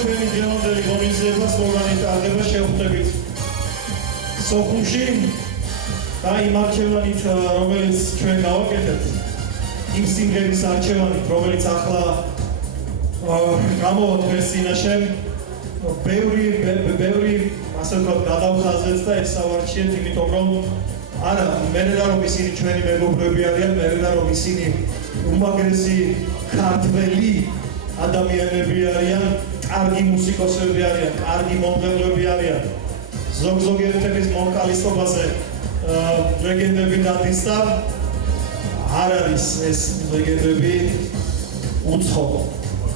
ჩვენი დღევანდელი ღონისძიება სლოგანით ტარდება შევხვდებით სოხუმში და იმ არჩევანით, რომელიც ჩვენ გავაკეთებთ, იმ სიმღერის არჩევანით, რომელიც ახლა გამოვა თქვენს წინაშე, ბევრი ასე ვთქვათ გადავხაზეთ და ესავარჩიეთ, იმიტომ რომ არა, მე რა რომ ისინი ჩვენი მეგობრები არიან, მე რა რომ ისინი უმაგრესი ქართველი ადამიანები არიან, კარგი მუსიკოსები არიან, კარგი მომღერლები არიან. ზოგ-ზოგიერთების მომკალისობაზე ლეგენდები დადის და არ არის ეს ლეგენდები უცხო.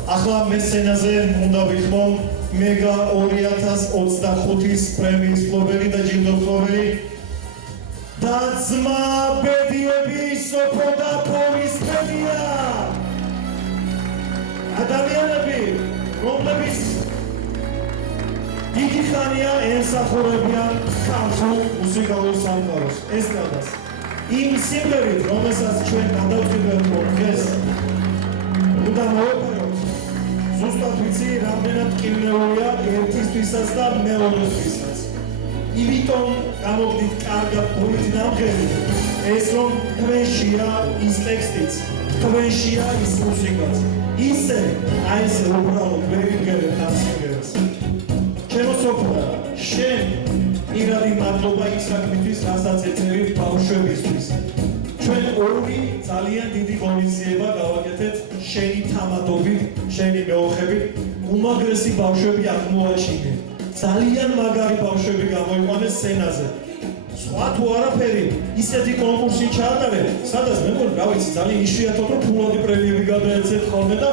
ახლა მე სცენაზე უნდა ვითმო მეგა 2025-ის პრემიის მფლობელი და ჯილდოს მფლობელი და ძმა ბედიების სოფო და ფონის პრემია. ადამიანები, რომლებიც დიდი ხანია ემსახურებიან ქართულ მუსიკალურ სამყაროს, ესტრადას. იმ სიმღერით, რომელსაც ჩვენ გადავწყვეტთ დღეს, უნდა მოვაყენოთ. ზუსტად ვიცი, რამდენად კინეულია ერთისთვისაც და მეორესთვისაც. იმიტომ გამოვდით კარგად გულით ნამღერი, ეს რომ თქვენშია ის ტექსტიც, თქვენშია ის მუსიკაც. ისე, აი ესე უბრალოდ ვერ იმღერებთ ამ სიმღერას. ჩემო სოფო, შენ პირადი მადლობა იმ საქმისთვის, რასაც ეწევით ბავშვებისთვის. ჩვენ ორი ძალიან დიდი ღონისძიება გავაკეთეთ შენი თამადობით, შენი მეოხებით, უმაგრესი ბავშვები აღმოაჩინე. ძალიან მაგარი ბავშვები გამოიყვანეს სცენაზე. სხვა თუ არაფერი, ისეთი კონკურსი ჩაატარე, სადაც მე მგონი, რა ვიცი, ძალიან იშვიათად რომ ფულადი პრემიები გადაეცეთ ხოლმე და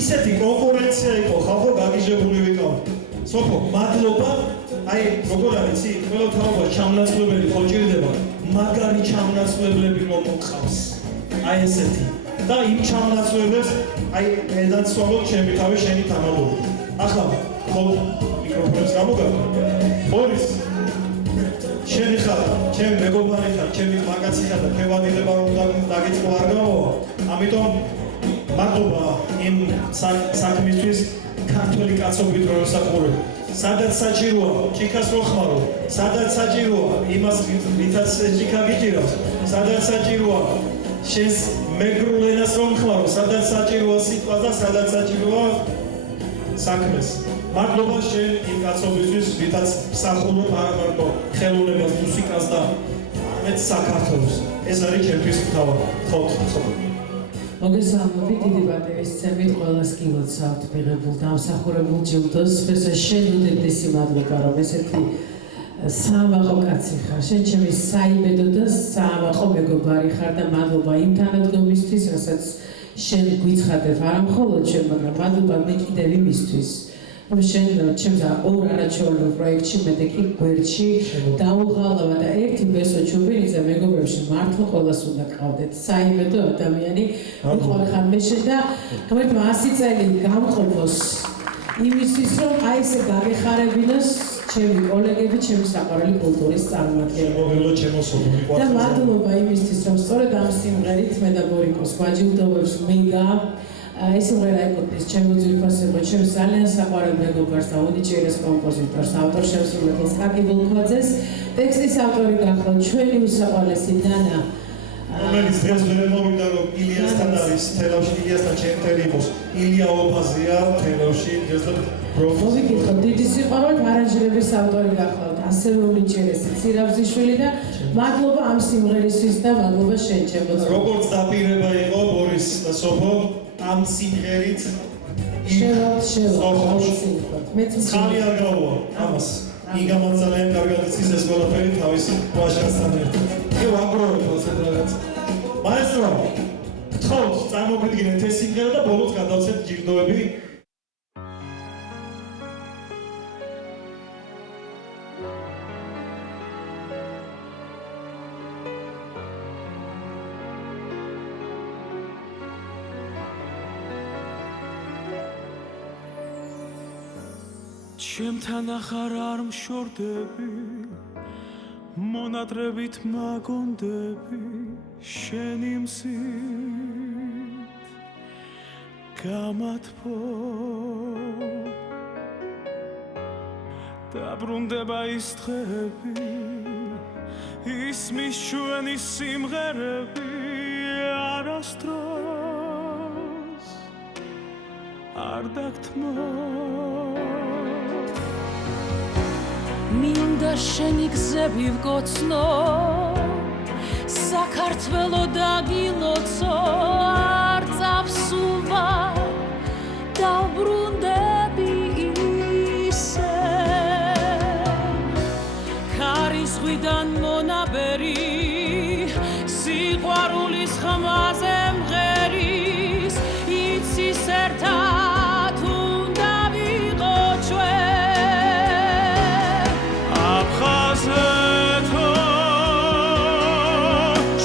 ისეთი კონკურენცია იყო, ხალხო გაგიჟებული ვიყავ. სოფო, მადლობა. აი, როგორ არის, ყველა თაობა ჩამნაცვლებელი ხო ჭირდება, მაგარი ჩამნაცვლებლები რომ მოყავს. აი ესეთი. და იმ ჩამნაცვლებლებს, აი, ედაცვალოთ ჩემი თავი შენი თამადობით. ახლა, ხო, მიკროფონს გამოგაგო. ბორის, შენი ხარ, ჩემი მეგობარი ხარ, ჩემი მაგაცი ხარ და ქევადიდება რომ დაგიწყო არ გამოვა. ამიტომ მადლობა იმ საქმისთვის ქართველი კაცობით რომ ვსახურებ. სადაც საჭიროა, ჭიქას რო ხმარო, სადაც საჭიროა, იმას ვითაც ჭიქა გიჭირავს, სადაც საჭიროა, შენს მეგრულ ენას რომ ხმარო, სადაც საჭიროა სიტყვას და სადაც საჭიროა საქმეს. მადლობა შენ იმ კაცობისთვის, ვითაც ვსახურებ არა მარტო ხელოვნებას, მუსიკას და არამედ საქართველოს. ეს არის ჩემთვის მთავარი. ხო, ხო. მოგესალმებით, დიდი პატივისცემით ყველას გილოცავთ მიღებულ დამსახურებულ ჯილდოს. შენ უდიდესი მადლობა, რომ ესეთი საამაყო კაცი ხარ. შენ ჩემი საიმედო და საამაყო მეგობარი ხარ და მადლობა იმ თანადგომისთვის, რასაც შენ გვიცხადებ, არა მხოლოდ შენ, მაგრამ მადლობა მე კიდევ იმისთვის. შენ ჩემს ორ არაჩვეულებრივ პროექტში მე კი გვერდში დაუღალავ და ერთი ბესო ჩუბინიძე მეგობრებში მართლა ყველას უნდა გყავდეთ საიმედო ადამიანი უყვარ ხარ მე შენ და ღმერთმა 100 წელი გამყოფოს იმისთვის რომ აი ესე გაგეხარებინოს ჩემი კოლეგები, ჩემი საყვარელი კულტურის წარმომადგენლები. და მადლობა იმისთვის რომ სწორედ ამ სიმღერით მე და ბორიკოს გვაჯილდოვებს მიგა ეს სიმღერა ეკუთვნის ჩემო ძვირფასებო, ჩემს ძალიან საყვარელ მეგობარს და უდიჭერეს კომპოზიტორს, ავტორ შემსრულებელს კაკი ბულქვაძეს. ტექსტის ავტორი გახლავთ ჩვენი უსაყვარლესი ნანა. რომელიც დღეს ვერ მოვიდა რომ ილიასთან არის თელავში, ილიასთან ჩემთელი იყოს. ილია ობაზია თელავში დღეს და მოვიკითხოთ, დიდი სიყვარული არანჟირების ავტორი გახლავთ, ასევე უდიჭერესი ცირავზიშვილი და მადლობა ამ სიმღერისთვის და მადლობა შენ ჩემო ძმა. როგორც დაპირება იყო ბორის და სოფო ამ სიმღერით ხალი არ გაუვა ამას. იგამაც ძალიან კარგად იცის ეს ყველაფერი თავისი ვაჟკაცთან ერთად. კი ვაგროვებ ასეთ რაღაც. მაესტრო, გთხოვთ წარმოგვიდგინეთ ეს სიმღერა და ბოლოს გადავცეთ ჯილდოები. ჩემთან ახარ არ მშორდები, მონატრებით მაგონდები, შენი მზით გამათბო დაბრუნდება ის დღეები ისმის ჩვენი სიმღერები არასდროს არ დაგთმო მინდა შენი გზები ვკოცნო საქართველო დაგილოცო არ წავსულვა დავბრუნდები ისე ქარის ზღვიდან მონაბერი სიყვარულის ხმაზე მღერის იცის ერთად უნდა ვიყო ჩვენ აფხაზეთო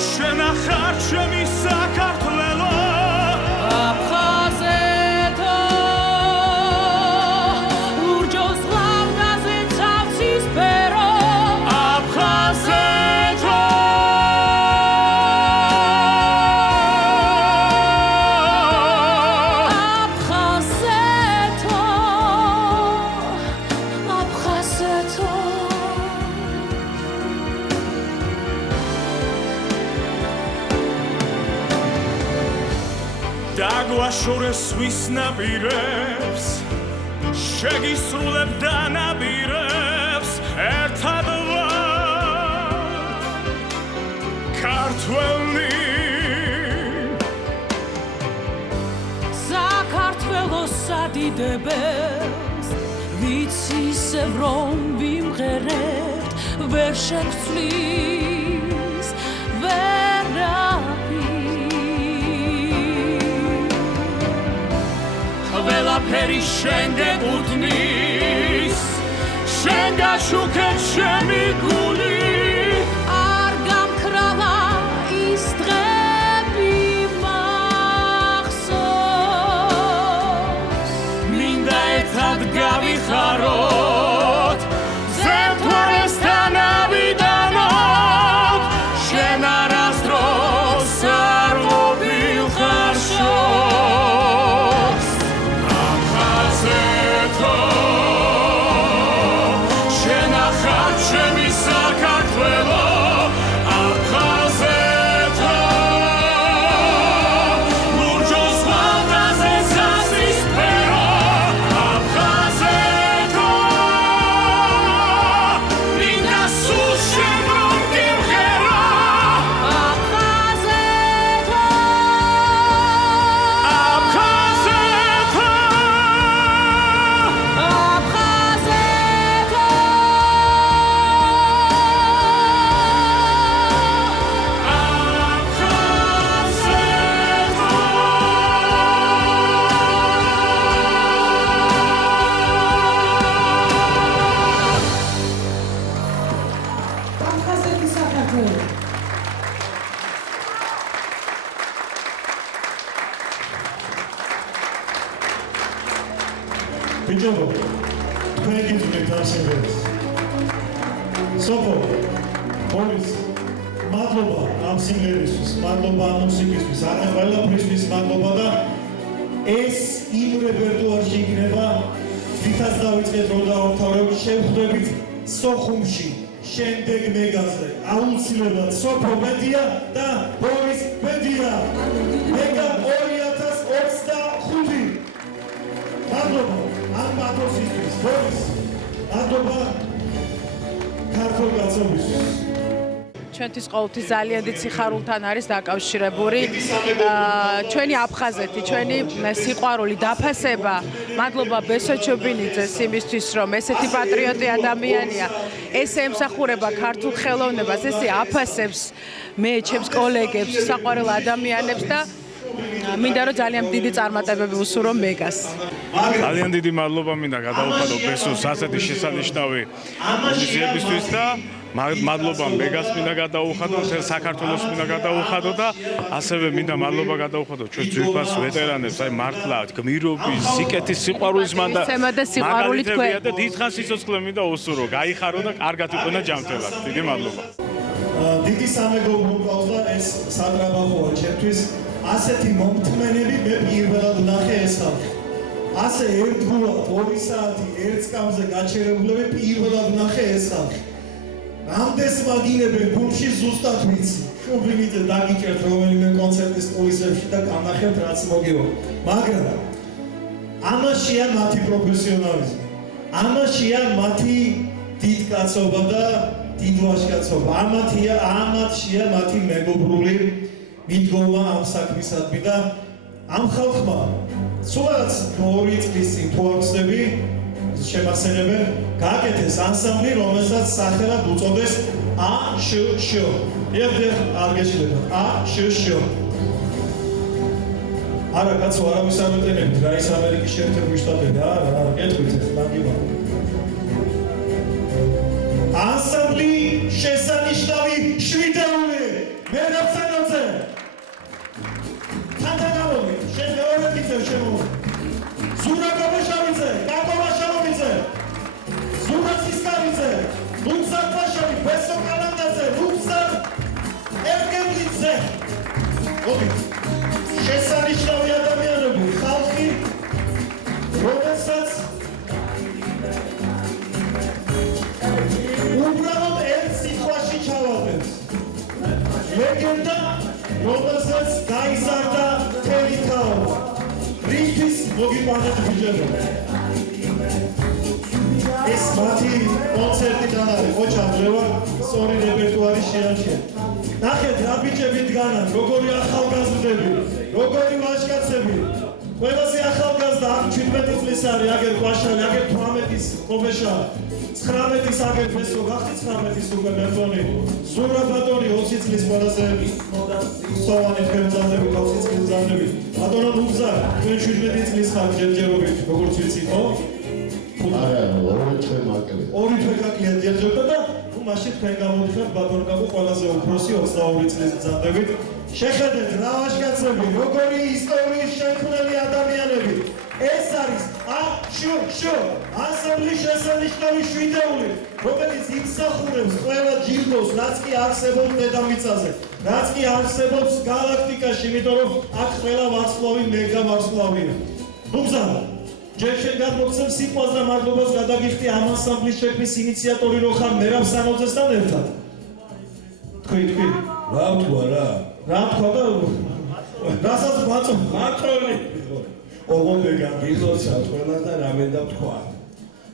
შენ ახარ ჩემი საქართველო აფხაზეთო ლურჯოს ლავგაზე ცავსის ფერო აფხაზეთო აფხაზეთო დაგვაშორეს ვის ნაპირებს შეგისრულებ დანაპირებს ერთად ვართ ქართველნი საქართველოს სადიდებელს ვიცისევ რომ ვიმღერებთ ვერ შეგვცვლის ვერავი ყველაფერი შემდეგ უდნის შენ გაშუქეთ ჩემი გული არ გამქრალა ის დღები მახსოვს მინდა ერთად გავიხაროთ ზემთვარესთან ავიდანოთ შენ არასდროს არ მოვიხარშოს აფხაზეთო შენ ახარ ჩემი საქართველო აფხაზეთო ლურჯოს ლავგაზე ცავსის ფერო აფხაზეთო მინდა სულ შენ რომ გიმღერო აფხაზეთო აფხაზეთო აფხაზეთი საქართველო ბიჭებო, თქვენ გიძვნით ამ სიმღერას. სოფო, ბორის, მადლობა ამ სიმღერისთვის, მადლობა ამ მუსიკისთვის, არა ყველაფრისთვის მადლობა და ეს იმ რეპერტუარში იქნება, ვითაც დავიწყეთ რომ დავამთავრებ, შევხვდებით სოხუმში, შემდეგ მეგაზე, აუცილებლად სოფო ბედია და ბორის ბედია. მეგა 2025. მადლობა ამ პატრონისთვის, ბორის. მადლობა ქართულ კაცობისთვის. ჩვენთვის ყოველთვის ძალიან დიდ სიხარულთან არის დაკავშირებული ჩვენი აფხაზეთი, ჩვენი სიყვარული, დაფასება. მადლობა ბესო ჩობინიძეს იმისთვის, რომ ესეთი პატრიოტი ადამიანია. ეს ემსახურება ქართულ ხელოვნებას, ესე აფასებს მე, ჩემს კოლეგებს, საყვარელ ადამიანებს და მინდა რომ ძალიან დიდი წარმატებები უსურვო მეგას. ძალიან დიდი მადლობა მინდა გადაუხადო ბესოს ასეთი შესანიშნავი მუსიკებისთვის და მადლობა მეგას მინდა გადაუხადო, მთელ საქართველოს მინდა გადაუხადო და ასევე მინდა მადლობა გადაუხადო ჩვენ ძვირფას ვეტერანებს, აი მართლა გმირობის, სიკეთის, სიყვარულის მანდა სიყვარული თქვენ და დიდხანს სიცოცხლე მინდა უსურო, გაიხარო და კარგად იყვნენ ჯანმრთელად. დიდი მადლობა. დიდი სამეგობრო მყავს და ეს სატრაბახოა ჩემთვის. ასეთი მომთმენები მე პირველად ვნახე ეს ხალხი. ასე ერთგულად 2 საათი ერთ სკამზე გაჩერებულები პირველად ნახე ეს ხალხი. რამდენს მაგინებენ გულში ზუსტად ვიცი. შუბლინით დაგიჭერთ რომელიმე კონცერტის კულისებში და განახერთ რაც მოგივა. მაგრამ ამაშია მათი პროფესიონალიზმი. ამაშია მათი დიდკაცობა და დიდვაშკაცობა. ამათშია მათი მეგობრული მიდგომა ამ საქმისადმი და ამ ხალხმა სულაც 2 წლის წინ თუ არ ვხსნები შემახსენებენ გააკეთეს ანსამბლი რომელსაც სახელად უწოდეს აშშ. ერთდღე არ გეშლებათ აშშ. არა კაცო არავის არ ვეტენებით რა ის ამერიკის შეერთებული შტატები არა გეტყვით ეს მაგიმა ანსამბლი შესანიშნავი შვიდეული მერაბსანოძე თანდაგამოვი შენ მეორე გიწევ შემოვი ზურა გაბაშავიძე გაკოვაშავიძე ზურა ცისკარიძე ლუქსარ პაშავი ბესო კალანდაძე ლუქსარ ერგემლიძე ობი შესანიშნავი ადამიანები ხალხი რომელსაც უბრალოდ ერთ სიტყვაში ჩავარდებს ლეგენდა რომელსაც გაიზარდა მთელი თაობა რისთვის მოგიყვანეთ ბიჭებო ეს მათი კონცერტიდან არის ოჩა დღევა სწორი რეპერტუარი შეამჩნია ნახეთ რა ბიჭები დგანან როგორი ახალგაზრდები როგორი ვაჟკაცები ყველაზე ახალგაზრდა აქ 17 წლის არის აგერ კვაშალი აგერ 18-ის ყობეშა 19-ის აგერ ფესო გახდი 19-ის უკვე მემონი ზურა ბატონი 20 წლის ყველაზე სოვანი ხელმძღვანელი 20 წლის მძღვანელი ბატონო ლუგზა თქვენ 17 წლის ხარ ჯერჯერობით როგორც ვიცი ხო არა ორი თვე მაკლია ორი თვე გაკლია ჯერჯერობით და მაშინ თქვენ გამოდიხართ ბატონო კაკო ყველაზე უფროსი 22 წლის მძღვანელობით შეხედეთ რა ვაჟკაცები როგორი ისტორიის შემქმნელი ადამიანები ეს არის აშშ ანსამბლი შესანიშნავი შვიდეული რომელიც იმსახურებს ყველა ჯილდოს რაც კი არსებობს დედამიწაზე რაც კი არსებობს გალაქტიკაში იმიტომ რომ აქ ყველა ვარსკვლავი მეგა ვარსკვლავია ლუგზა ჯერ შენ გადმოგცემ სიყვას და მადლობას გადაგიხდი ამ ანსამბლის შექმნის ინიციატორი რო ხარ მერაბსანოძესთან ერთად თქვი რა თქვა რა თქვა და რასაც მაწონი ოგონდეგა გილოცა თქვენას და რამე და თქვა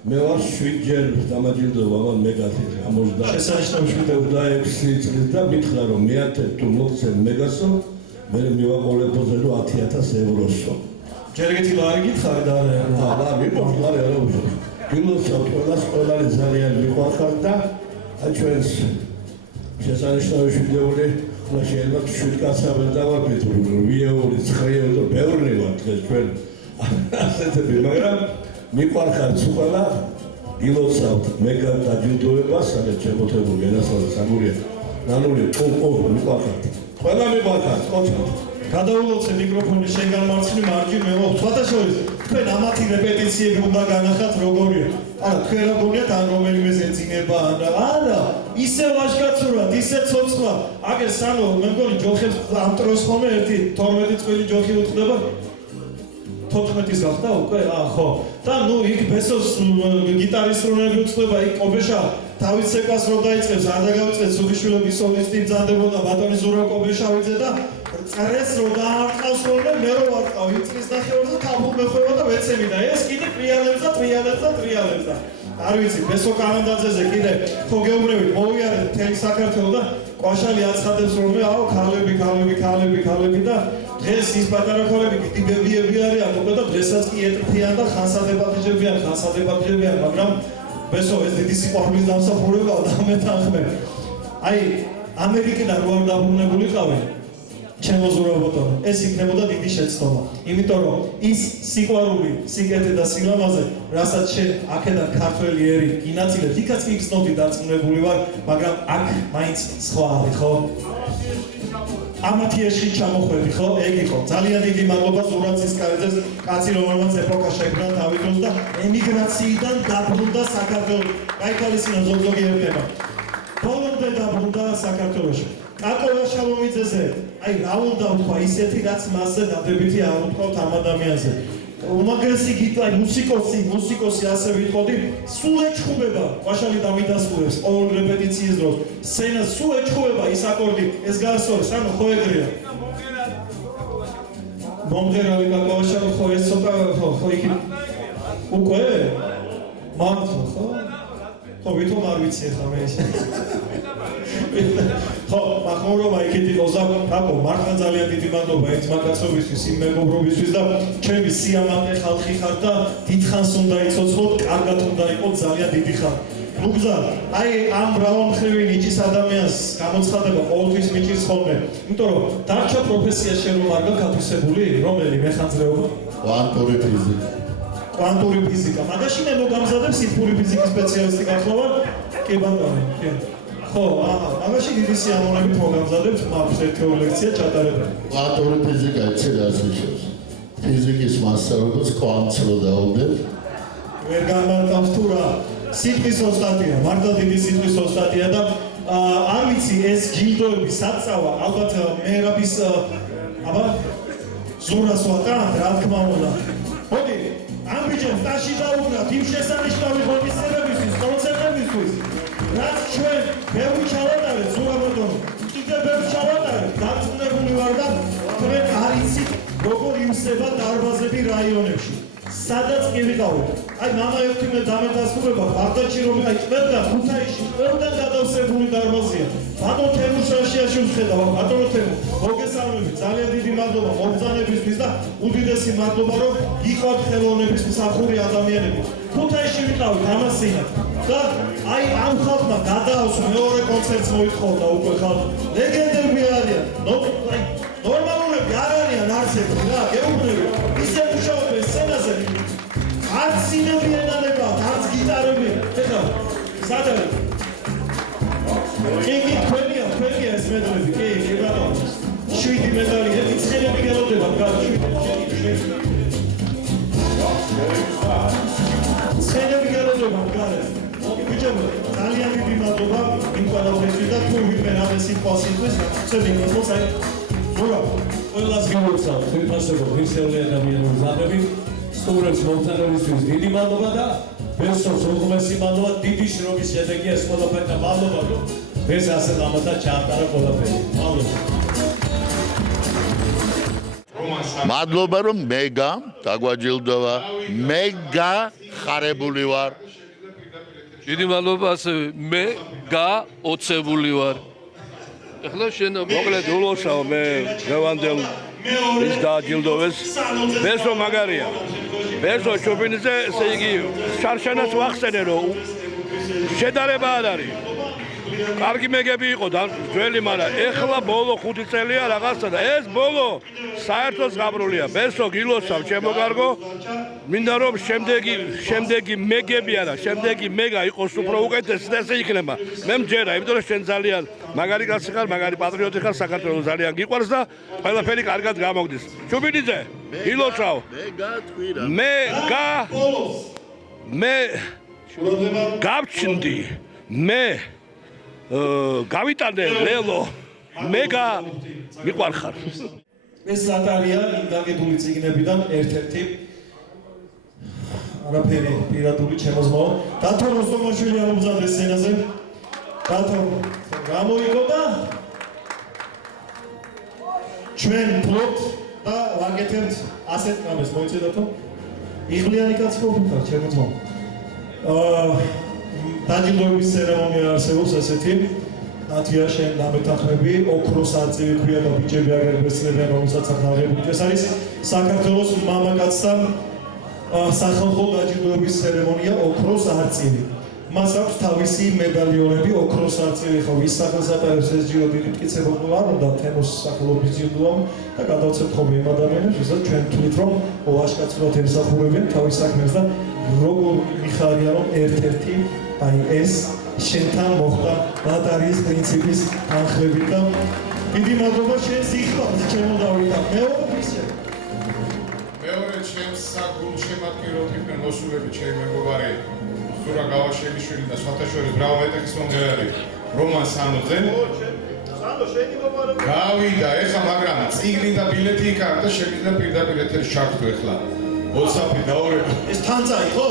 მე ვარ 7 ჯერ დამაჯილდოება მაგრამ მე გათიხე 60 შესანიშნავი 26 წლის და მითხრა რომ მეათე თუ მოგცემ მეგასო მე მივაყოლებოზე რომ 10000 ევროსო ჯერ გითხრა არ გითხარი და არა მიყოლარი არა უშო გილოცა თქვენას ყველანი ძალიან მიყვარხარ და აი ჩვენს შესანიშნავი შვიდეული და შეიძლება 7 კაცაბენ დავარბით ვიეული 9 და ბევრი ვარ დღეს ჩვენ ასეთები მაგრამ მიყვარხართ ყველა გილოცავთ მე გადაჯილდოებას სადაც შემოთებული ენასალა საგურია ნანული მიყვარხართ ყველა მიყვარხართ კოცო გადაულოცე მიკროფონი შენგან მარცხნივ მარჯვნივ მე ვთქვათა შორის თქვენ ამათი რეპეტიციები უნდა განახათ როგორია არა თქვენ რა გონიათ ან რომელიმე ზეცინება არა ისე ვაჟკაცურად ისე ცოცხლად აგერ სანო მე მგონი ჯოხებს ამ დროს ხოლმე ერთი 12 წელი ჯოხი უთხდება 14-ის გახდა უკვე ხო და ნუ იქ ბესოს გიტარისტრონები უცხდება იქ ყობეშა თავის ცეკვას რო დაიწყებს არ დაგავიწყეთ სუხიშვილების სოლისტი ბრძანდებოდა ბატონი ზურა ყობეშავიძე და წრეს რო დაარტყავს ხოლმე მე რო ვარტყავ იმ წლის ნახევარზე თამბულ მეხვევა და ვეცემი და ეს კიდე ტრიალებს და არ ვიცი ბესო კალანდაძეზე კიდე ხო გეუბნებით მოვიარეთ მთელი საქართველო და კვაშალი აცხადებს რომ აო ქალები და დღეს ის პატარა ქალები კიდე ბებიები არიან უკვე და დღესაც კი ეტრფიან და ხანსადებადჯებიან მაგრამ ბესო ეს დიდი სიყვარულის დამსახურებაა და მეთანხმე აი ამერიკიდან რო არ დაბრუნებულიყავენ ჩემო ზურა ბატონო ეს იქნებოდა დიდი შეცდომა იმიტომ რომ ის სიყვარული სიკეთე და სილამაზე რასაც შენ აქედან ქართველი ერი გინაცილებს იქაც კი გზნობდი დარწმუნებული ვარ მაგრამ აქ მაინც სხვა არის ხო ამათი ეში ჩამოხვედი ხო ეგ იყო ძალიან დიდი მადლობა ზურა ცისკარიძეს კაცი რომელმაც ეპოქა შექმნა თავის დროს და ემიგრაციიდან დაბრუნდა საქართველოში გაიქალისინა ზოგ-ზოგი ერთება ბოლომდე დაბრუნდა საქართველოში კაკოვა შალომიძეზე აი რა უნდა ვთქვა ისეთი რაც მასზე დადებითი არ უთქვათ ამ ადამიანზე უმაგრესი გიტარი, მუსიკოსი ასე ვიტყოდი, სულ ეჩხუბება, ვაშალი დამიდასტურებს ყოველ რეპეტიციის დროს. სცენა სულ ეჩხუბება ის აკორდი, ეს გაასწორეს, ანუ ხო ეგრეა. მომღერალი გაკავაშალო ხო ეს ცოტა ხო იქ უკვე მართლა ხო? ხო ვითომ არ ვიცი ახლა მე ეს. ხო, მახმოვრო იქით იყოს და აკო მართლა ძალიან დიდი მადლობა ერთ მაკაცობისთვის, იმ მეგობრობისთვის და ჩემი სიამაყე ხალხი ხარ და დიდხანს უნდა იცოცხლოთ, კარგად უნდა იყოს ძალიან დიდი ხალხი. ლუგზა, აი ამ მრავალმხრივი ნიჭის ადამიანს გამოცხადება ყოველთვის მიჭირს ხოლმე. იმიტომ რომ დარჩა პროფესია შენ რომ არ გაქათვისებული, რომელი მეხანძრეობა? კვანტური ფიზიკა. კვანტური ფიზიკა. მაგაში მე მოგამზადებ სიფური ფიზიკის სპეციალისტი გახლავა? კი ბატონო, კი. ხო, აჰა, მაგაში დიდი სიამოვნებით მოგამზადებთ, მაქვს ერთი ლექცია ჩატარებული. კვანტური ფიზიკა ეცედა ასიშოს. ფიზიკის მასა როგორც კვანტს რო დაუდებ. ვერ გამარტავს თუ რა. სიტყვის ოსტატია, მართლა დიდი სიტყვის ოსტატია და არ ვიცი ეს ჯილდოები საწავა, ალბათ მეერაბის აბა ზურას ვატანთ, რა თქმა უნდა. მოდი, ამ ბიჭებს ტაში დაუბრათ იმ შესანიშნავი ღონისძიებებისთვის, კონცერტებისთვის, რაც ჩვენ ბევრი ჩავატარეთ, ზურა ბატონო, კიდევ ბევრი ჩავატარეთ, დარწმუნებული ვარ და თქვენ არ იცით, როგორ იმსება დარბაზები რაიონებში. სადაც კი ვიყავით. აი მამა ერთიმე დამეთასურება ბაღდადში რომ აი ყველგან ქუთაისში ყველგან გადავსებული დარბაზია. ბატონ თემურ შაშიაშვილს ხედავ, ბატონო თემურ, მოგესალმებით, ძალიან დიდი მადლობა მოგზანებისთვის და უდიდესი მადლობა რომ გიყვართ ხელოვნების მსახური ადამიანები. ქუთაისში ვიყავით ამასინად და აი ამ ხალხმა გადაავს მეორე კონცერტს მოითხოვდა უკვე ხალხი. ლეგენდები არიან. აი ნორმალურები არ არიან არსები რა, გეუბნები. ისე მუშაობენ სცენაზე. არც სინები ენანება, არც გიტარები. ეხლა სად არის? კი, თქვენია ეს მედლები, კი ბატონო. 7 მედალი, ერთი ცხენები გელოდებათ, გარ 7. ცხენები გელოდებათ, გარ. ბიჭებო, ძალიან დიდი მადლობა იმ ყველაფერთვის და თუ ვიყენ ამ სიტყვას იტყვის, ცები მოსწონს აი ზურა. ყველას გიმოგცავთ, თვითფასებო, ღირსეული ადამიანური ზამები, სტუმრებს მომთანებისთვის დიდი მადლობა და ბესოს უღმესი მადლობა, დიდი შრომის შედეგია ეს ყველაფერი და მადლობა, რომ ეს ასე ლამაზად ჩაატარა ყველაფერი. მადლობა. მადლობა რომ მეგა დაგვაჯილდოვა. მეგა ხარებული ვარ. დიდი მადლობა ასევე მე გაოცებული ვარ. ეხლა შენ მოკლედ ულოშავ მე ლევანდელ ის დააჯილდოვეს. ბესო მაგარია. ბესო ჩობინიძე ესე იგი შარშანას ვახსენე რომ შედარება არ არის. კარგი მეგები იყო და ძველი, მაგრამ ეხლა ბოლო 5 წელია რაღაცა და ეს ბოლო საერთოდ გაბრულია. ბესო გილოსავ ჩემო კარგო. მინდა რომ შემდეგი მეგები არა, შემდეგი მეგა იყოს უფრო უკეთესი და ესე იქნება. მე მჯერა, იმიტომ რომ შენ ძალიან მაგარი კაცი ხარ, მაგარი პატრიოტი ხარ, საქართველოს ძალიან გიყვარს და ყველაფერი კარგად გამოგდის. ჩუბინიძე, გილოსავ. მე გავჩნდი. მე გავიტანე ლელო მეგა მიყვარხარ. ეს ლატარია იმ დაგებული წიგნებიდან ერთ-ერთი არაფერი პირადული ჩემოზმო. დათო როსტომაშვილი ამობზადეს სცენაზე. დათო გამოიგო და ჩვენ ფლობთ და ვაკეთებთ ასეთ რამეს. მოიწე დათო? იღლიანი კაცი ხარ ჩემოზმო. დაჯილდოების ცერემონია არსებობს ესეთი. ნათია შენ დამეთანხმები, ოქროს არწივი ქვია და ბიჭები აგერბესწრებიან, რომელსაც აღარებთ. ეს არის საქართველოს მამაკაცთან სახალხო დაჯილდოების ცერემონია ოქროს არწივი. მას აქვს თავისი მედალიონები, ოქროს არწივი ხო ვის სახელს ატარებს ეს ჯილდო დიდი მტკიცებულობა არ უნდა თემოს სახელობის ჯილდოა და გადავცემთ ხოლმე იმ ადამიანებს, ვისაც ჩვენ თვლით რომ ვაშკაცურად ემსახურებიან თავის საქმეს და როგორ მიხარია რომ ერთ-ერთი აი ეს შენთან მოხდა ბატარიის პრინციპის თანხლებით და დიდი მადლობა შენ სიხვალს შემოდავით და მეორე ჩემს გულშემატკივრად იყვნენ მოსულები ჩემი მეგობარი ზურა გავაშელიშვილი და სხვათა შორის ბრავმეტეხის მომღერალი რომან სანოძე. სანო შენი მოგბარავი. გავიდა ეხა მაგრამ წიგნი და ბილეთი იქ არის და შეგიძლია პირდაპირ ეთერში ჩართო ეხლა. WhatsApp-ი დაურეკა. ეს თანწაი ხო?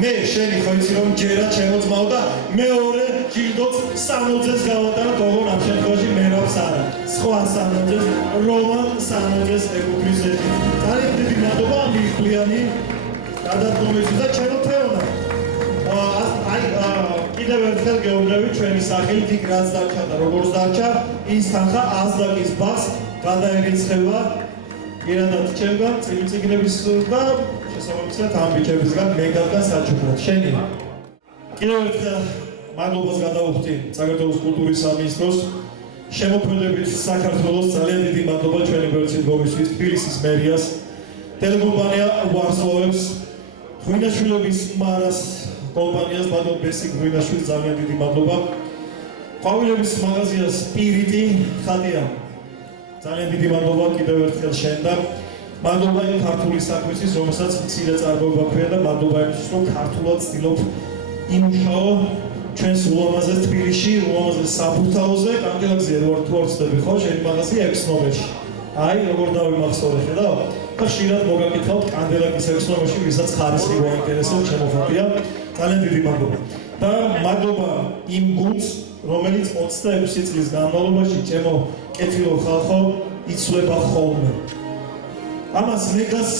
მე შენი ხო იცი რომ ჯერა ჩემო ძმაო და მეორე ჯილდოც 60-ს გავატარა თողონ ამ შემთხვევაში მერავს არა. სხვა 60-ს რომან 60-ს ეკუთვნის ეს. ძალიან დიდი მადლობა მიხვიანი გადადგომისთვის და ჩემო თეონა. კიდევ ერთხელ გეუბნები ჩვენი სახელით იქ რაც დარჩა და როგორც დარჩა ის თანხა აზდაკის ბაღს გადაერიცხება პირადად ჩემგან წიგნების და შესაბამისად ამ ბიჭებისგან მეგარგან საჩუქრად შენი კიდევ ერთხელ მადლობას გადავუხდი საქართველოს კულტურის სამინისტროს შემოქმედებით საქართველოს ძალიან დიდი მადლობა ჩვენი გვერდით გომისთვის თბილისის მერიას ტელეკომპანია ვარსოვებს ღვინაშვილების მარას კომპანიას ბატონ ბესიკ ღვინაშვილს ძალიან დიდი მადლობა. ყვავილების მაღაზია სპირიტი ხატია. ძალიან დიდი მადლობა კიდევ ერთხელ შენ და მადლობა იმ ქართული საქმისთვის, რომელსაც მცირე წარმოება ქვია და მადლობა იმისთვის, რომ ქართულად ვცდილობ იმუშაო ჩვენს ულამაზეს თბილისში, ულამაზეს საბურთალოზე, კანკელაკზე ვარ თუ არ ვწდები ხო, შენი მაღაზია 6 ნომერში. აი, როგორ დავიმახსოვრე ხედავ? და ხშირად მოგაკითხავთ კანკელაკის 6 ნომერში, ვისაც ხარისხი გვაინტერესებს, შემოხატია. ძალიან დიდი მადლობა. და მადლობა იმ გუნდს, რომელიც 26 წლის განმავლობაში ჩემო კეთილო ხალხო იცვლება ხოლმე. ამას მეგას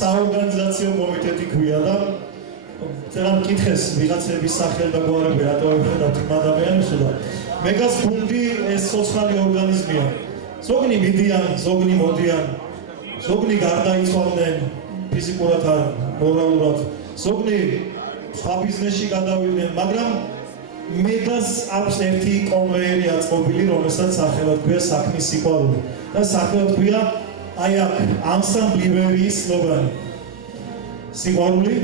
საორგანიზაციო კომიტეტი ქვია და წერა მკითხეს ვიღაცების სახელ და გვარები რატო ხედავთ იმ ადამიანებს და მეგას გუნდი ეს სოციალური ორგანიზმია. ზოგნი მიდიან, ზოგნი მოდიან, ზოგნი გარდაიცვალნენ ფიზიკურად ან მორალურად, ზოგნი სხვა ბიზნესში გადავიდნენ, მაგრამ მეგას აქვს ერთი კონვეიერი აწყობილი, რომელსაც სახელად ქვია საქმის სიყვარული და სახელად ქვია აი აქ ანსამბლივერიის სლოგანი. სიყვარული,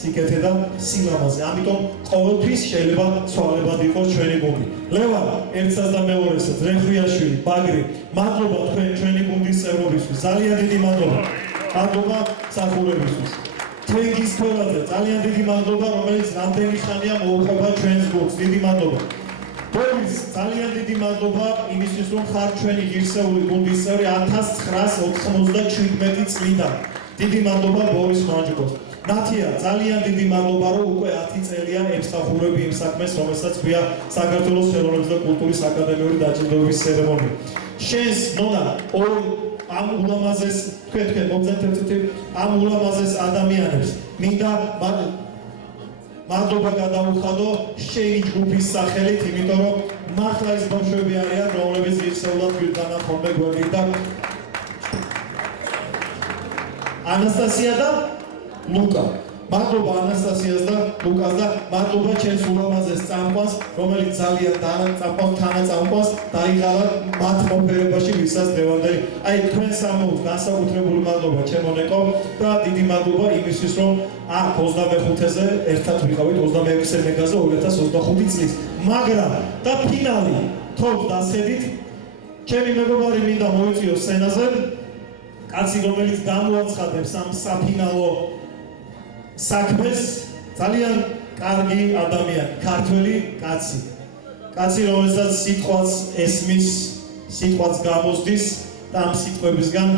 სიკეთე და სილამაზე. ამიტომ ყოველთვის შეიძლება ცვალებად იყოს ჩვენი გუნდი. ლევან, ერთსაც და მეორესაც, რენხვიაშვილი, ბაგრი, მადლობა თქვენ ჩვენი გუნდის წევრებისთვის. ძალიან დიდი მადლობა. მადლობა მსახურებისთვის. თენგიზ ფოლაძე, ძალიან დიდი მადლობა, რომელიც რამდენი ხანია მოუყვება ჩვენს გუნდს. დიდი მადლობა. ბორის, ძალიან დიდი მადლობა იმისთვის, რომ ხარ ჩვენი ღირსეული გუნდის წევრი 1997 წლიდან. დიდი მადლობა ბორის მანჯუკოს. ნათია, ძალიან დიდი მადლობა, რომ უკვე 10 წელია ემსახურები იმ საქმეს, რომელსაც ქვია საქართველოს ხელოვნების და კულტურის აკადემიური დაჯილდოების ცერემონია. შენს ნონა ამ ულამაზეს თქვენ მოგზაურობთ ამ ულამაზეს ადამიანებს მინდა მადლობა გადავუხადო შენი ჯგუფის სახელით, იმიტომ რომ მართლა ის ბავშვები არიან, რომლებიც ღირსეულად გვირდანა ხოლმე გვერდით და ანასტასია და ლუკა. მადლობა ანასტასიას და ლუკას და მადლობა ჩემს ულამაზეს წამყვანს, რომელიც ძალიან თანაწამყვანს დაიღალა მათ მომფერებაში, ვისაც დევანდელი. აი თქვენ სამოუთ განსაკუთრებული მადლობა ჩემო ნეკო და დიდი მადლობა იმისთვის, რომ აქ 25-ზე ერთად ვიყავით 26 მეგაზე 2025 წლის. მაგრამ და ფინალი თორს დასხედით ჩემი მეგობარი მინდა მოიწვიოს სცენაზე. კაცი რომელიც გამოაცხადებს ამ საფინალო საქმეს ძალიან კარგი ადამიანი, ქართველი კაცი. კაცი, რომელსაც სიტყვას ესმის, სიტყვას გამოსდის და ამ სიტყვებისგან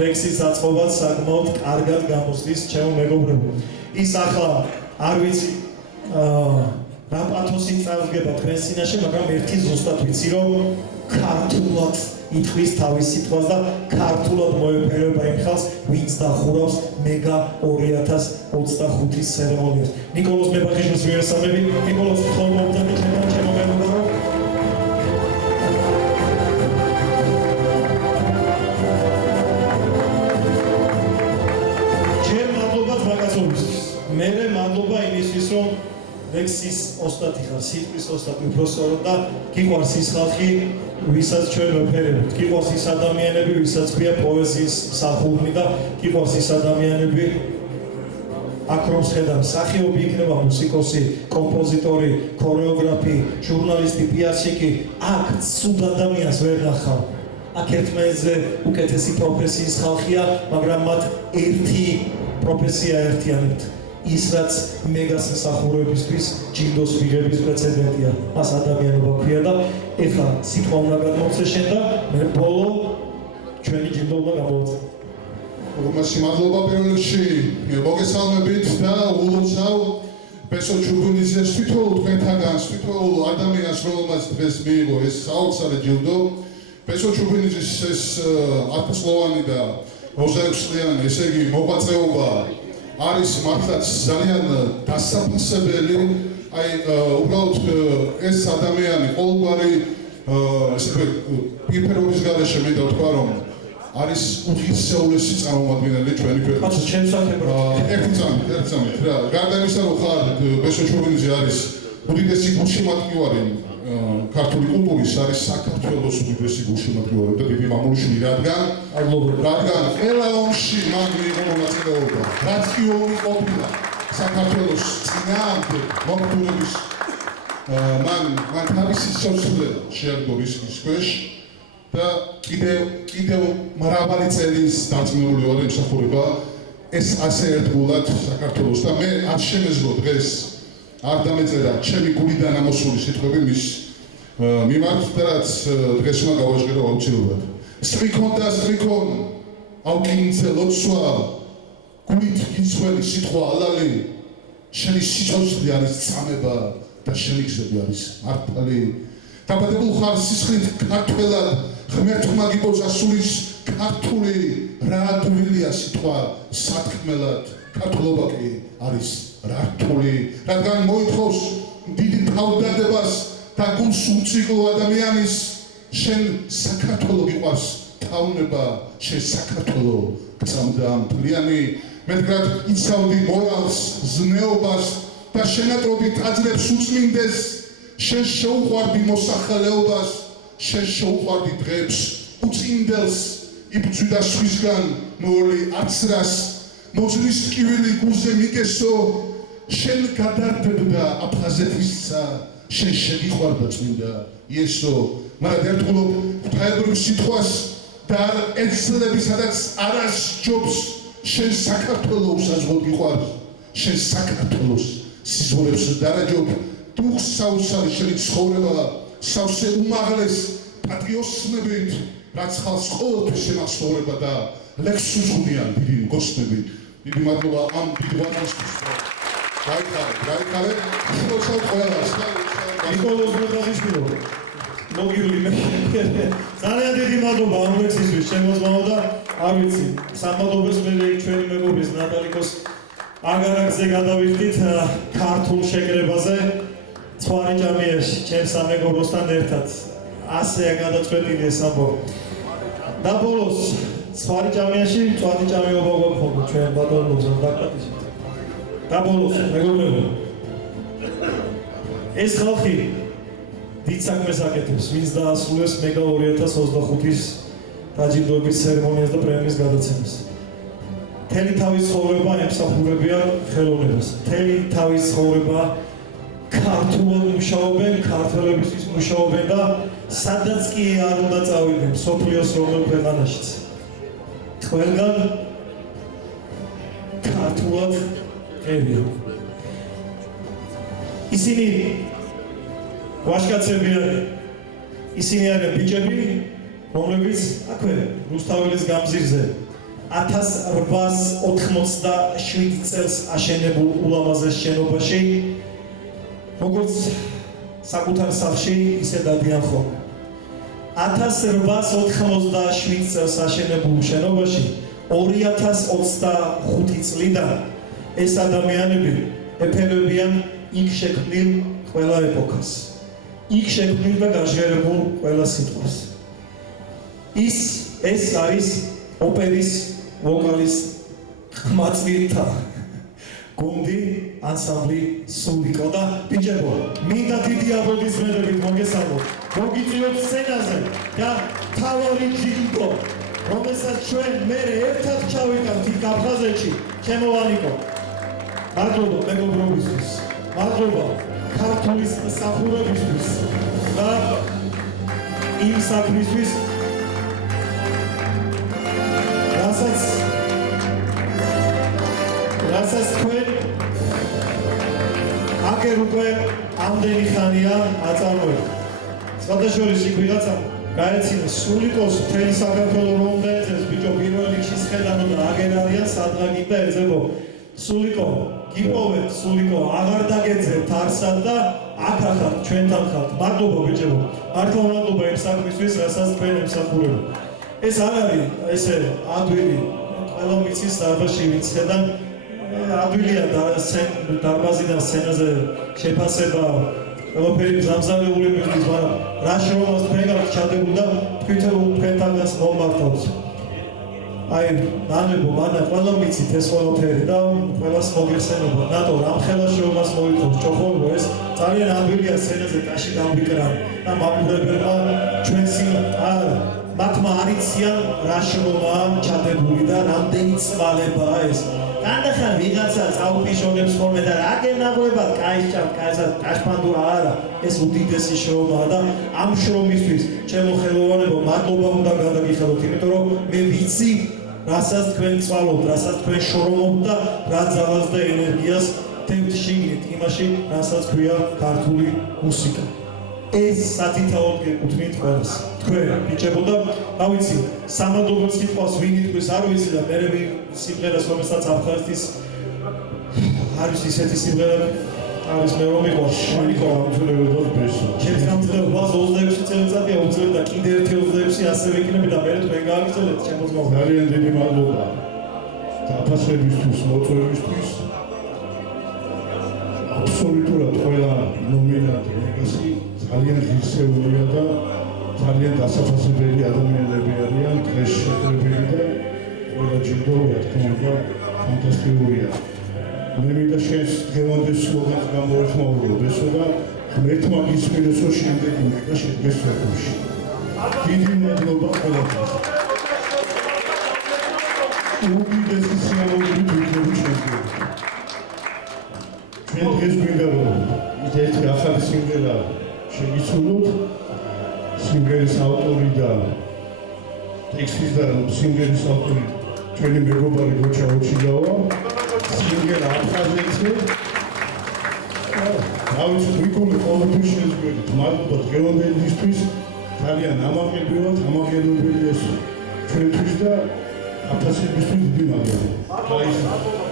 ლექსის აწყობაც საკმაოდ კარგად გამოსდის ჩემო მეგობრებო. ის ახლა არ ვიცი რა პათოსი წარსდგება თქვენს წინაშე, მაგრამ ერთი ზუსტად ვიცი, რომ ქართულად ითქვის თავის სიტყვას და ქართულად მოეფერება იმ ხალხს, ვინც დახურავს მეგა 2025-ის ცერემონიას. ნიკოლოზ მებაღიშვილს ვიესალმები, ნიკოლოზ ხოლმოვდანი ჩემო მეგობარო. ჯერ მადლობა ზვაგაცობისთვის. მერე მადლობა იმისთვის, რომ ლექსის ოსტატი ხარ, სიტყვის ოსტატი უბრალოდ და გიყვარს ის ხალხი, ვისაც ჩვენ ვეფერებთ. გიყვარს ის ადამიანები, ვისაც ქვია პოეზიის მსახურნი და გიყვარს ის ადამიანები, აქ რომ შედამ მსახიობი იქნება მუსიკოსი, კომპოზიტორი, ქორეოგრაფი, ჟურნალისტი, პიარщики, აქ ცუდ ადამიანს ვერ ნახავ. აქ ერთმანეთზე უკეთესი პროფესიის ხალხია, მაგრამ მათ ერთი პროფესია ერთიანებთ. ის რაც მეგას მსახურებისთვის ჯილდოს მიღების პრეცედენტია, მას ადამიანობა ქვია და ეხლა სიტყვა უნდა გადმოვცე შენ და მე ბოლო ჩვენი ჯილდო უნდა გამოვაწყო. მადლობა პირველ რიგში მოგესალმებით და ულოცავ ბესო ჩუბუნიძეს თვითონ თქვენთაგანს, თვითონ ადამიანს, რომელმაც დღეს მიიღო ეს საოცარი ჯილდო. ბესო ჩუბუნიძის ეს 10 წლოვანი და 26 წლიანი, ესე იგი მოღვაწეობა არის მართლაც ძალიან დასაფასებელი. აი უბრალოდ ეს ადამიანი ყოველგვარი პირფერობის გარეშე მე დავთქვა რომ არის უდიდესი წარმომადგენელი ჩვენი ქვეყნის. ერთი წამით რა. გარდა იმისა რომ ხარ ბესო ჩუბინიძე არის უდიდესი გულშემატკივარი ქართული კულტურის, არის საქართველოს უდიდესი გულშემატკივარი და დიდი მამულიშვილი, რადგან ყველა ომში მან მიიღო მონაწილეობა. რაც კი ომი ყოფილა საქართველოს წინააღმდეგ მოგზაურობის მან თავისი სიცოცხლე შეაგდო რისკის ქვეშ და კიდევ მრავალი წელის დაწნეული ვარ ემსახურება ეს ასე ერთგულად საქართველოს და მე არ შემეძლო დღეს არ დამეწერა ჩემი გულიდან ამოსული სიტყვები მის მიმართ და რაც დღეს უნდა გავაჟღერო აუცილებლად. სტრიქონ აუკინცე ლოცვა გულით გიცველი სიტყვა ალალი შენი სიცოცხლე არის წამება და შენი გზები არის მართალი. დაბადებულ ხარ სისხლით ქართველად ღმერთმა გიბოძა სულის ქართული რა ადვილია სიტყვა სათქმელად ქართულობა კი არის რართული რადგან მოითხოვს დიდი თავდადებას და გულს უციკლო ადამიანის შენ საქართველო გიყვარს თავნება შენ საქართველო გწამდა მთლიანი მეტად იცავდი მორალს ზნეობას და შენატრობით აძლევს უწმინდეს შენ შეუყვარდი მოსახლეობას შენ შეუყვარდი დღეებს უწინდელს იბრძვიდა სხვისგან მოოლი აცრას მოძლის ტკივილი გულზე მიკესო შენ გადარდებდა აფხაზეთისა შენ შეგიყვარდა წმინდა იესო მაგრამ ერთგულობ ღვთაებრივ სიტყვას და არ ეცლები სადაც არას ჯობს შენ საქართველოს უსაზღოდ გიყვარს შენ საქართველოს სიზღურებს დარაჯობ დუხს საოცარი შენი ცხოვრება სავსე უმაღლეს პატრიოტიზმებით რაც ხალხს ყოველთვის შემახსოვრება და ლექს უძღვნიან დიდი მგოსნებით დიდი მადლობა ამ დიდ ვარდისთვის გაიქარე შევცვალ ყველას ნიკოლოზ მეხაზიშვილო მოგივლი მე ძალიან დიდი მადლობა ამ ლექსისთვის შემოწმაო და არ ვიცი სამადლობეს მე ჩვენი მეგობრის ნატალიკოს აგარაკზე გადავიხდით ქართულ შეკრებაზე ცხვარი ჭამიაში ჩემს სამეგობროსთან ერთად ასეა გადაწყვეტილი ეს ამბავი და ბოლოს ცხვარი ჭამიაში მწვადი ჭამიობა გვაქვს ჩვენ ბატონებს დაკატიშით და ბოლოს მეგობრებო ეს ხალხი დიდ საქმეს აკეთებს ვინც დაასრულებს მეგა 2025-ის დაჯილდოების ცერემონიას და პრემიის გადაცემას მთელი თავის ცხოვრება ემსახურებიან ხელოვნებას მთელი თავის ცხოვრება ქართულად მუშაობენ ქართველებისთვის მუშაობენ და სადაც კი არ უნდა წავიდნენ სოფლიოს რომელ ქვეყანაშიც ყველგან ქართულად ყვებიან ისინი ვაჟკაცები არიან ისინი არიან ბიჭები რომლებიც აქვე რუსთაველის გამზირზე 1887 წელს აშენებულ ულამაზეს შენობაში როგორც საკუთარ სახლში ისე დადიან ხოლმე 1887 წელს აშენებულ შენობაში 2025 წლიდან ეს ადამიანები ეფერებიან იქ შექმნილ ყველა ეპოქას იქ შექმნილ და გაჟღერებულ ყველა სიტყვას ეს არის ოპერის ვოკალის ხმაწვირთა გუნდი ანსამბლი სულიკო და ბიჭებო მინდა დიდი აპლოდისმენტებით მოგესალმოთ მოგიწიოთ სცენაზე და თავარი ჯილდო რომელსაც ჩვენ მერე ერთად ჩავიტანთ იქ აფხაზეთში ჩემოვანიკო მადლობა მეგობრობისთვის მადლობა ქართულის მსახურებისთვის და იმ საქმისთვის რასაც თქვენ აგერ უკვე ამდენი ხანია აწარმოებთ. სხვადასხვა იქ ვიღაცა გაეცინა სულიკოს მთელი საქართველო რომ დაეცეს ბიჭო პირველ რიგში შედანო და აგერ არიან სადღაკი და ეძებო სულიკო გიპოვეთ სულიკო აღარ დაგეძებთ არსად და აქახად ჩვენთან ხართ მადლობა ბიჭებო მართლა მადლობა იმ საქმისთვის რასაც თქვენ ემსახურებო ეს არ არის ესე ადვილი ყველა მიცის დარბაზში ვიცხედან ადვილია დარბაზიდან სცენაზე შეფასება ყველაფერი მზამზადებული მისთვის მაგრამ რა შრომას თქვენ გაქვთ ჩადებული და თქვენთანაც მომმართავს აი ნანებო მანა ყველა მიცით ეს ყველაფერი და ყველას მოგეხსენებო ნატო რამხელა შრომას მოითხოვს ჭოხორო ეს ძალიან ადვილია სცენაზე ტაში დამბიკრა და მაყურებელმა ჩვენს მათმა არ იციან რა შრომაა ჩადებული და რამდენი წვალებაა ეს კანდახან ვიღაცა წაუპიშონებს ხოლმე და რა გენაღლებად კაშპანდურა არა ეს უდიდესი შრომაა და ამ შრომისთვის ჩემო ხელოვანებო მადლობა უნდა გადაგიხადოთ იმიტომ რომ მე ვიცი რასაც თქვენ წვალობთ რასაც თქვენ შრომობთ და რა ძალას და ენერგიას თევთ შიგნით იმაში რასაც ქვია ქართული მუსიკა ეს სათითაოდ გეკუთვნით ყველას თქვენ ბიჭებო და რა ვიცი სამადლობო სიტყვას ვინ იტყვის არ ვიცი და მე სიმღერას რომელსაც აფხაზეთის არის ისეთი სიმღერა არის მე რომ იყო შულიკო ამთულებელად ბესო ჩემს ამთულებელს 26 წელიწადია უძლებ და კიდევ ერთი 26 ასევე იქნება და მე თქვენ გააგრძელებთ ჩემს მოგ ძალიან დიდი მადლობა დაფასებისთვის მოწვევისთვის აბსოლუტურად ყველა ნომინანტი მეგასი ძალიან ღირსეულია და ძალიან დასაფასებელი ადამიანები არიან დღეს შეხვედრილი და ყველა ჯილდოა თქმა უნდა ფანტასტიკურია მე მინდა შენს დღევანდელ სლოგანს გამოეხმაურებო ესო და ღმერთმა გისმინოსო შემდეგი მეკა შედგეს სოფელში დიდი მადლობა ყველაფერს უდიდესი სიამოვნებით ვიქნებით ჩვენთან ჩვენ დღეს გვინდა რომ ერთი ახალი სიმღერა შეგიცვლოთ სიმღერის ავტორი და ტექსტის და სიმღერის ავტორი ჩვენი მეგობარი გოჩა ოჩიგავა სიმღერა აფხაზეთზე დავიცვით ვიკონე ყოველთვის შეზგვერდით მადლობა დღევანდელისთვის ძალიან ამაღლებელია ეს ჩვენთვის და აფხაზეთისთვის დიდი მადლობა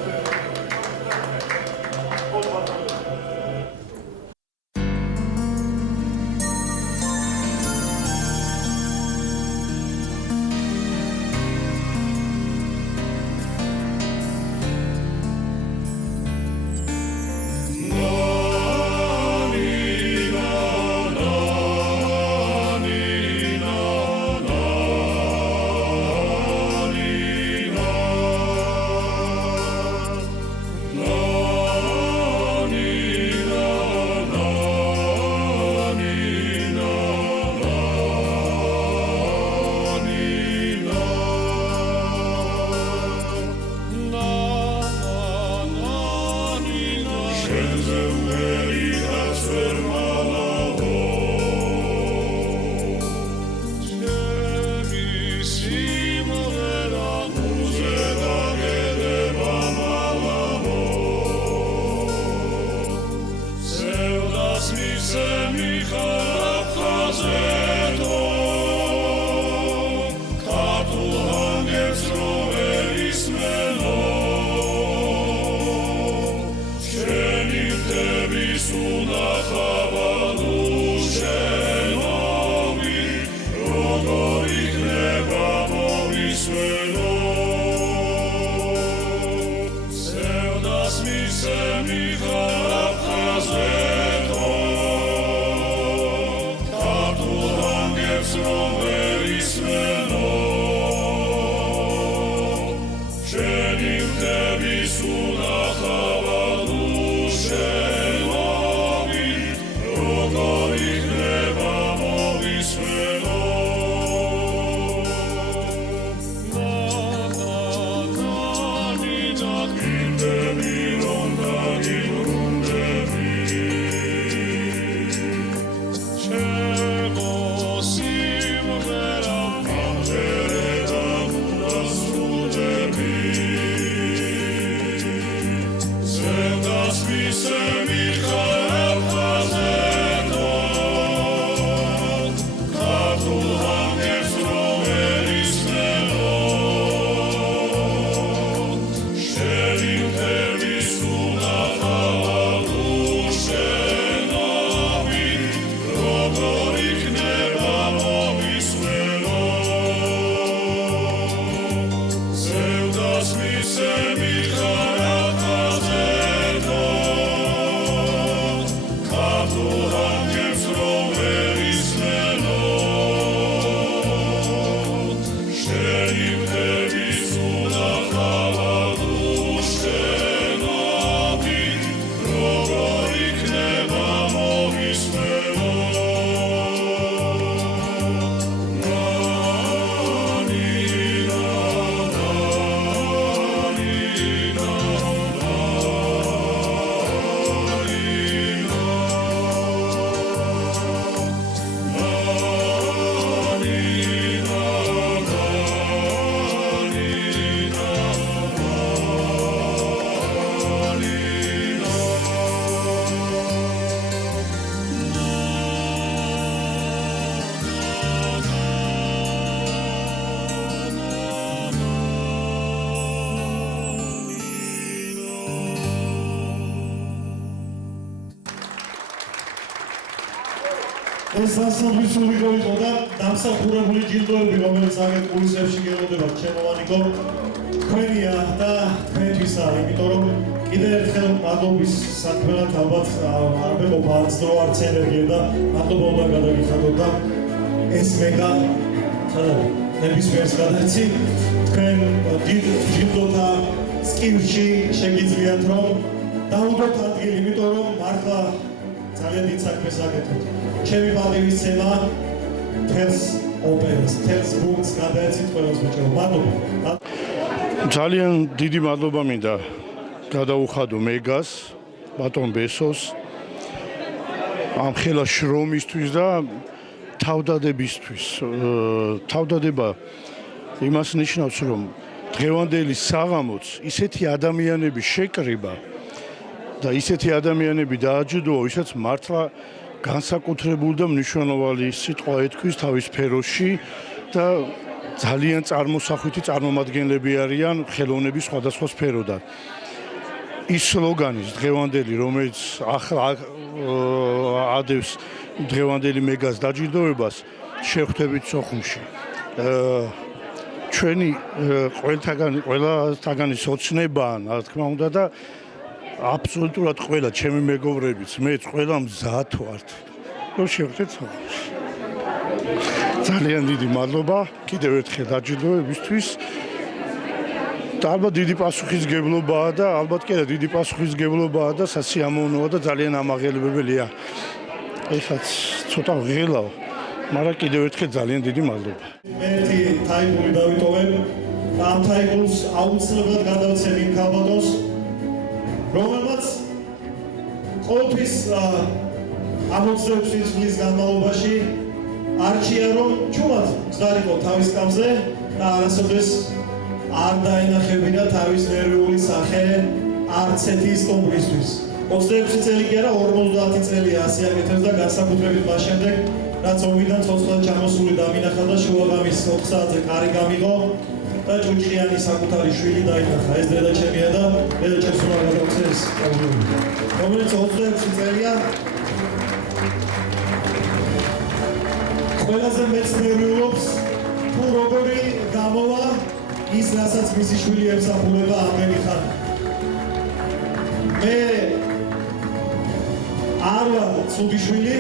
Semi ეს ანსამბლის სულიკო იყო და დამსახურებული ჯილდოები, რომელიც აგერ კულისებში გელოდებათ, ჩემოვანიკო, თქვენია და თქვენთვისაა, იმიტომ რომ კიდევ ერთხელ მადლობის საქმელად ალბათ არ მეყოფა არც დრო, არც ენერგია და მადლობა უნდა გადაგიხადოთ და ეს მეგა ნებისმიერს გადაცი თქვენ დიდ ჯილდოთა სკივში შეგიძლიათ რომ დაუდოთ ადგილი, იმიტომ რომ მართლა ძალიან დიდ საქმეს აკეთებთ. ჩემი პატივისცემა თელს ოპერას, თელს გუნდს გადაეცით ყველას ბიჭო. მადლობა. ძალიან დიდი მადლობა მინდა გადაუხადო მეგას, ბატონ ბესოს ამ ხელა შრომისთვის და თავდადებისთვის. თავდადება იმას ნიშნავს, რომ დღევანდელი საღამოც ისეთი ადამიანების შეკრება და ისეთი ადამიანები დააჯილდოა, ვისაც მართლა განსაკუთრებული და მნიშვნელოვანი სიტყვა ეთქვის თავის სფეროში და ძალიან წარმოსახვითი წარმომადგენლები არიან ხელოვნების სხვადასხვა სფეროდან. ის სლოგანის დღევანდელი, რომელიც ახლა ადევს დღევანდელი მეგას დაჯილდოებას, შევხვდებით სოხუმში. ჩვენი ყველათაგანის ოცნებაა, რა თქმა უნდა და აბსოლუტურად ყველა ჩემი მეგობრებიც, მეც ყველა მზად ვართ. რომ შევხვდეთ სოხუმში. ძალიან დიდი მადლობა კიდევ ერთხელ დაჯილდოებისთვის. და ალბათ დიდი პასუხისგებლობაა და ალბათ კიდე დიდი პასუხისგებლობაა და სასიამოვნოა და ძალიან ამაღლებებელია. ეხაც ცოტა ღელავ, მაგრამ კიდევ ერთხელ ძალიან დიდი მადლობა. ერთი თაიგული დავიტოვებ და ამ თაიგულს აუცილებლად გადავცემ იმ ქალბატონს, რომელმაც ყოველთვის 26 წლის განმავლობაში არჩია რომ ჩუმად გზარიყო თავის კამზე და არასოდეს არ დაინახებინა თავის ნერვიული სახე არც ერთი სტომბრისთვის. 26 წელი კი არა, 50 წელია ასე აკეთებს და განსაკუთრებით მას შემდეგ, რაც ომიდან ცოცხლად ჩამოსული დამინახა და შუაღამის 4 საათზე კარი გამიღო და ჭუჭყიანი საკუთარი შვილი დაინახა. ეს დედა ჩემია და დედა ჩემს უნდა გადავცეს, რომელიც 26 წელია ყველაზე მეც ნერვიულობს თუ როგორი გამოვა ის, რასაც მისი შვილი ემსახურება ამდენი ხანი. მე არ ვარ ცუდი შვილი,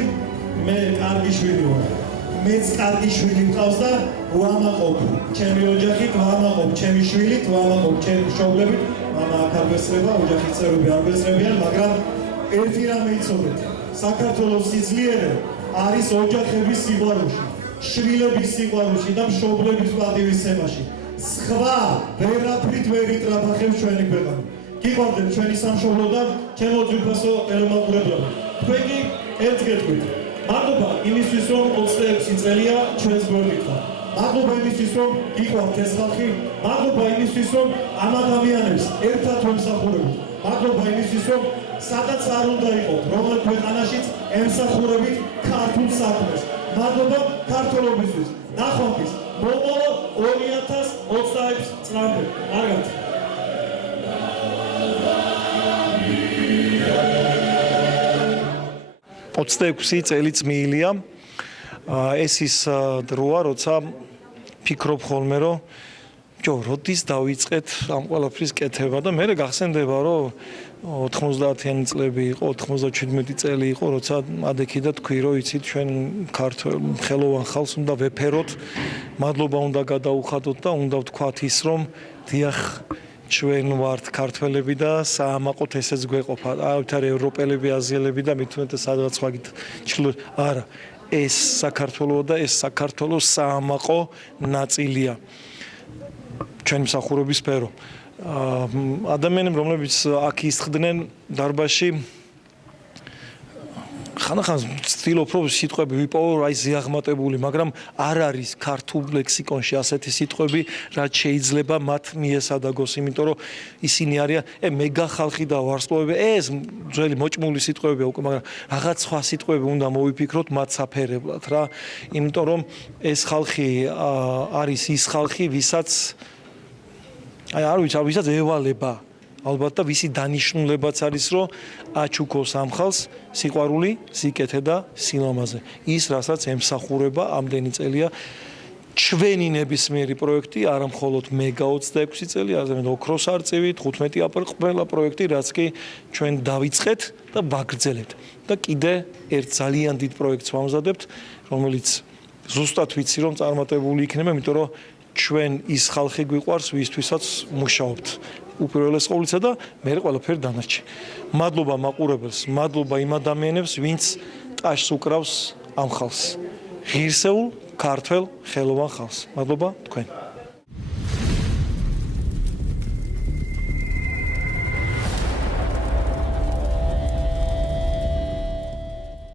მე კარგი შვილი ვარ. მეც კარგი შვილი მყავს და ვამაყობ ჩემი ოჯახით, ვამაყობ ჩემი შვილით, ვამაყობ ჩემი მშობლებით. მამა აქ არ გვესწრება, ოჯახის წევრები არ გვესწრებიან, მაგრამ ერთი რამე იცოდეთ, საქართველოს სიძლიერე არის ოჯახების სიყვარულში, შვილების სიყვარულში და მშობლების პატივისცემაში. სხვა ვერაფრით ვერ იტრაფახებს ჩვენი ქვეყანა. გიყვარდეთ ჩვენი სამშობლო და ჩემო ძვირფასო ტელემაყურებლები. თქვენ კი ერთ გეტყვით. მადლობა იმისთვის, რომ 26 წელია ჩვენს გვერდით ხართ. მადლობა იმისთვის, რომ გიყვართ ეს ხალხი. მადლობა იმისთვის, რომ ამ ადამიანებს ერთად ვემსახურებით. მადლობა იმისთვის, რომ სადაც არ უნდა იყოთ, რომელ ქვეყანაშიც ემსახურებით ქართულ საქმეს. მადლობა ქართველობისთვის. ნახვამდის მომავალ 2026 წლამდე. კარგად. Ოცდაექვსი წელი წმილია. ეს ის დროა, როცა ფიქრობ ხოლმე, რომ როდის დავიწყეთ ამ ყველაფრის კეთება და მე გახსენდება, რომ 90-იანი წლები იყო, 97 წელი იყო, როცა ადექი და თქვი, რომ იცით ჩვენ ქართულ ხელოვან ხალხს უნდა ვეფეროთ, მადლობა უნდა გადაუხადოთ და უნდა ვთქვათ ის, რომ დიახ ჩვენ ვართ ქართველები და საამაყოთ ესეც გვეყოფა. არავით არის ევროპელები, აზიელები და მით უმეტეს სადღაც ვაგით ჩრდილოეთ. არა, ეს საქართველოა და ეს საქართველოს საამაყო ნაწილია. ჩვენი მსახურობის სფერო. ადამიანები, რომლებიც აქ ისხდნენ დარბაზში, ხანახან ცდილობ რომ სიტყვები ვიპოვო აი ზიაღმატებული, მაგრამ არ არის ქართულ ლექსიკონში ასეთი სიტყვები, რაც შეიძლება მათ მიესადაგოს, იმიტომ რომ ისინი არიან მეგა ხალხი და ვარსკვლავები, ეს ძველი მოჭმული სიტყვებია უკვე, მაგრამ რაღაც სხვა სიტყვები უნდა მოვიფიქროთ მათ საფერებლად რა, იმიტომ რომ ეს ხალხი არის ის ხალხი, ვისაც აი არ ვიცი, ვისაც ევალება ალბათ და ვისი დანიშნულებაც არის, რომ აჩუქოს ამ ხალხს სიყვარული, სიკეთე და სილამაზე. ის, რასაც ემსახურება ამდენი წელია ჩვენი ნებისმიერი პროექტი, არა მხოლოდ მეგა 26 წელი, არამედ ოქროს არწივი, 15 აპრილ პროექტი, რაც კი ჩვენ დავიწყეთ და ვაგრძელებთ. და კიდე ერთ ძალიან დიდ პროექტს ვამზადებთ, რომელიც ზუსტად ვიცი, რომ წარმატებული იქნება, იმიტომ რომ ჩვენ ის ხალხი გვიყვარს, ვისთვისაც მუშაობთ. უპირველეს ყოვლისა და მე ყველაფერი დანარჩი. მადლობა მაყურებელს, მადლობა იმ ადამიანებს, ვინც ტაშს უკრავს ამ ხალხს. ღირსეულ ქართველ ხელოვან ხალხს. მადლობა თქვენ.